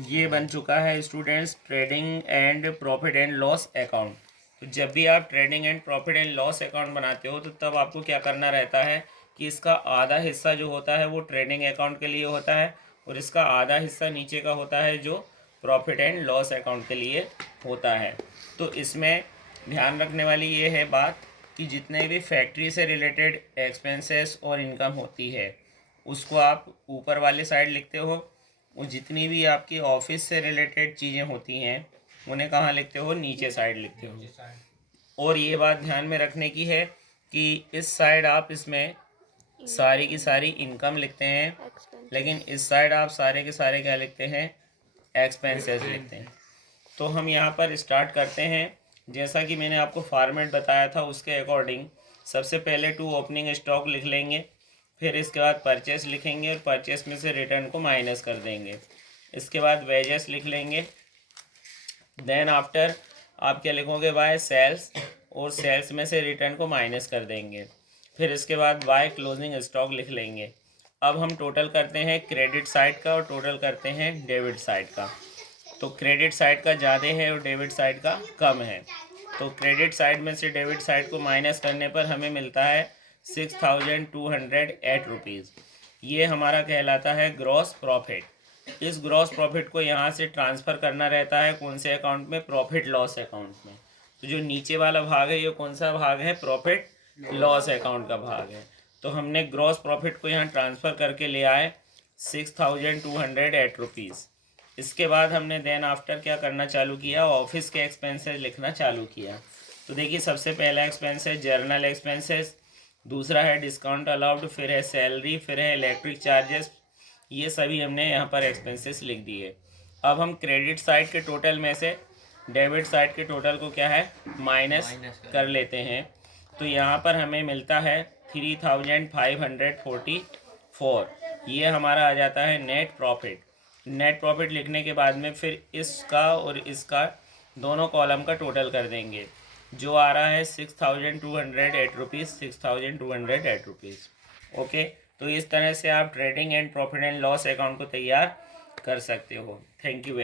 ये बन चुका है students trading and profit and loss account. तो जब भी आप trading and profit and loss account बनाते हो तो तब आपको क्या करना रहता है कि इसका आधा हिस्सा जो होता है वो ट्रेडिंग अकाउंट के लिए होता है और इसका आधा हिस्सा नीचे का होता है जो प्रॉफिट एंड लॉस अकाउंट के लिए होता है। तो इसमें ध्यान रखने वाली ये है बात कि जितने भी फैक्ट्री से रिलेटेड एक्सपेंसेस और इनकम होती है उसको आप ऊपर वाले साइड लिखते हो, और जितनी भी आपकी ऑफिस से रिलेटेड चीज़ें होती हैं उन्हें कहाँ लिखते हो, नीचे साइड लिखते हो। और ये बात ध्यान में रखने की है कि इस साइड आप इसमें सारी की सारी इनकम लिखते हैं, लेकिन इस साइड आप सारे के सारे क्या लिखते हैं, एक्सपेंसेस लिखते हैं। तो हम यहाँ पर स्टार्ट करते हैं। जैसा कि मैंने आपको फॉर्मेट बताया था उसके अकॉर्डिंग सबसे पहले टू ओपनिंग स्टॉक लिख लेंगे, फिर इसके बाद परचेस लिखेंगे और परचेस में से रिटर्न को माइनस कर देंगे। इसके बाद वेजेस लिख लेंगे। देन आफ्टर आप क्या लिखोगे, बाय सेल्स, और सेल्स में से रिटर्न को माइनस कर देंगे। फिर इसके बाद बाय क्लोजिंग स्टॉक लिख लेंगे। अब हम टोटल करते हैं क्रेडिट साइड का और टोटल करते हैं डेबिट साइड का। तो क्रेडिट साइड का ज़्यादा है और डेबिट साइड का कम है। तो क्रेडिट साइड में से डेबिट साइड को माइनस करने पर हमें मिलता है 6,208 रुपीज़। ये हमारा कहलाता है ग्रॉस प्रॉफिट। इस ग्रॉस प्रॉफिट को यहाँ से ट्रांसफ़र करना रहता है कौन से अकाउंट में, प्रॉफिट लॉस अकाउंट में। तो जो नीचे वाला भाग है ये कौन सा भाग है, प्रॉफिट लॉस अकाउंट का भाग है। तो हमने ग्रॉस प्रॉफिट को यहाँ ट्रांसफ़र करके ले आए 6,208 रुपीज़। इसके बाद हमने देन आफ्टर क्या करना चालू किया, ऑफिस के एक्सपेंसेस लिखना चालू किया। तो देखिए सबसे पहला एक्सपेंस है जर्नल एक्सपेंसेस, दूसरा है डिस्काउंट अलाउड, फिर है सैलरी, फिर है इलेक्ट्रिक चार्जेस। ये सभी हमने यहाँ पर एक्सपेंसेस लिख दिए। अब हम क्रेडिट साइड के टोटल में से डेबिट साइड के टोटल को क्या है, माइनस कर लेते हैं। तो यहाँ पर हमें मिलता है 3,544। ये हमारा आ जाता है नेट प्रॉफिट। नेट प्रॉफिट लिखने के बाद में फिर इसका और इसका दोनों कॉलम का टोटल कर देंगे, जो आ रहा है 6,208 रुपीज़, 6,208 रुपीज़। ओके, तो इस तरह से आप trading and profit and loss account को तैयार कर सकते हो। Thank you very